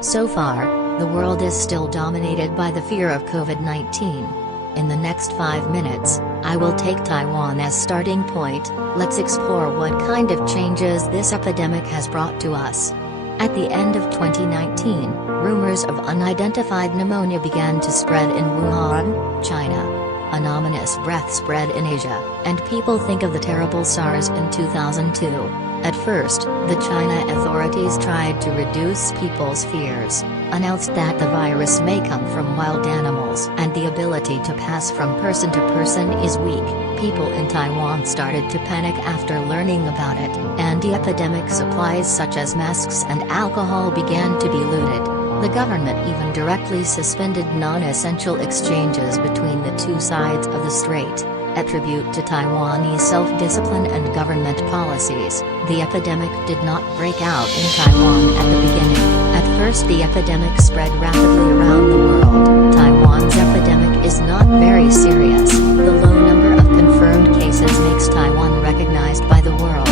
So far, the world is still dominated by the fear of COVID-19. In the next 5 minutes, I will take Taiwan as starting point. Let's explore what kind of changes this epidemic has brought to us. At the end of 2019, rumors of unidentified pneumonia began to spread in Wuhan, China. An ominous breath spread in Asia, and people think of the terrible SARS in 2002. At first, the China authorities tried to reduce people's fears, announced that the virus may come from wild animals and the ability to pass from person to person is weak. People in Taiwan started to panic after learning about it, and the epidemic supplies such as masks and alcohol began to be looted. The government even directly suspended non-essential exchanges between the two sides of the strait. A tribute to Taiwanese self-discipline and government policies, the epidemic did not break out in Taiwan at the beginning. At first the epidemic spread rapidly around the world. Taiwan's epidemic is not very serious. The low number of confirmed cases makes Taiwan recognized by the world.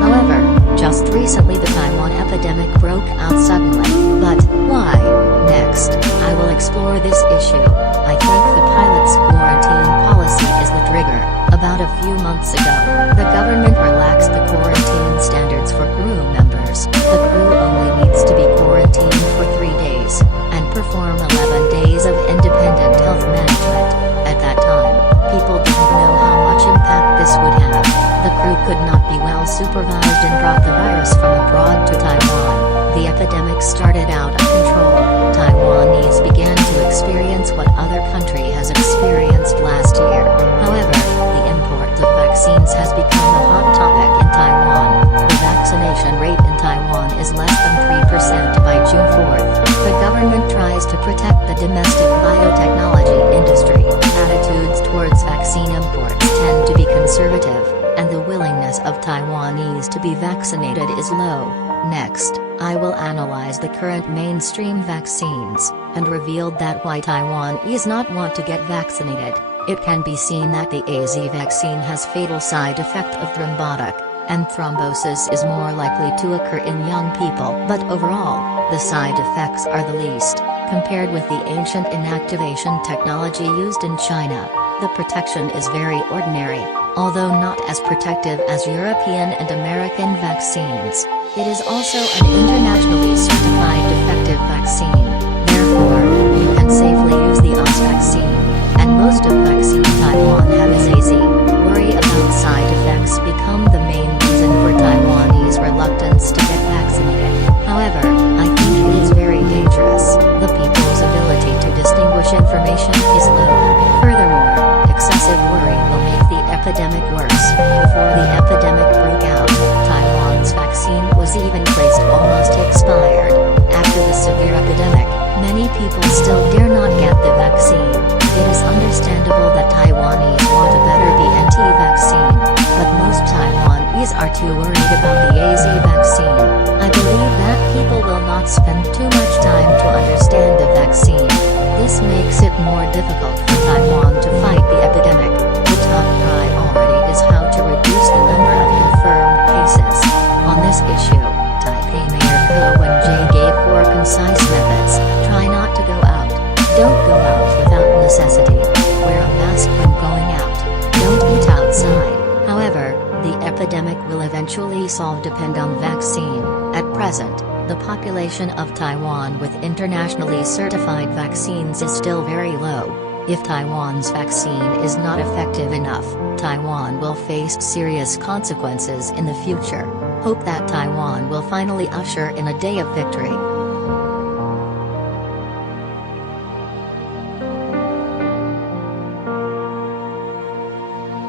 However, just recently the Taiwan epidemic broke out suddenly. But why? Next, I will explore this issue. I think the pilot's quarantine policy is the trigger. About a few months ago, the government relaxed the quarantine standards for crew members. The crew only needs to be quarantined for 3 days, and perform 11 days of independent health management. At that time, people didn't know how much impact this would have. The crew could not be well supervised and brought the virus from abroad to Taiwan. The epidemic started out of control. Taiwanese began to experience what other country has experienced last year. However, the import of vaccines has become a hot topic in Taiwan. The vaccination rate in Taiwan is less than 3% by June 4th. The government tries to protect the domestic biotechnology industry. Attitudes towards vaccine imports tend to be conservative, and the willingness of Taiwanese to be vaccinated is low. Next, I will analyze the current mainstream vaccines, and revealed that why Taiwanese not want to get vaccinated. It can be seen that the AZ vaccine has fatal side effect of thrombotic, and thrombosis is more likely to occur in young people. But overall, the side effects are the least, compared with the ancient inactivation technology used in China. The protection is very ordinary, although not as protective as European and American vaccines. It is also an internationally certified defective vaccine. Therefore, you can safely use the AZ vaccine, and most of vaccine Taiwan have is AZ. Worry about side effects become the main reason for Taiwanese reluctance to get vaccinated. However, I think it is very dangerous. The people's ability to distinguish information is low. Furthermore, excessive worry will make the epidemic worse. Before the epidemic broke out, Taiwan's vaccine was even placed almost expired. After the severe epidemic, many people still dare not get the vaccine. It is understandable that Taiwanese want a better BNT vaccine, but most Taiwanese are too worried about the AZ vaccine. I believe that people will not spend too much time to understand the vaccine. This makes it more difficult for Taiwan to fight the epidemic. The top priority is how to reduce the number of confirmed cases. On this issue, Taipei Mayor Ko Wen-je gave 4 concise methods. Try not to go out. Don't go out without necessity. Wear a mask when going out. Don't eat outside. However, the epidemic will eventually depend on vaccine. At present, the population of Taiwan with internationally certified vaccines is still very low. If Taiwan's vaccine is not effective enough, Taiwan will face serious consequences in the future. Hope that Taiwan will finally usher in a day of victory.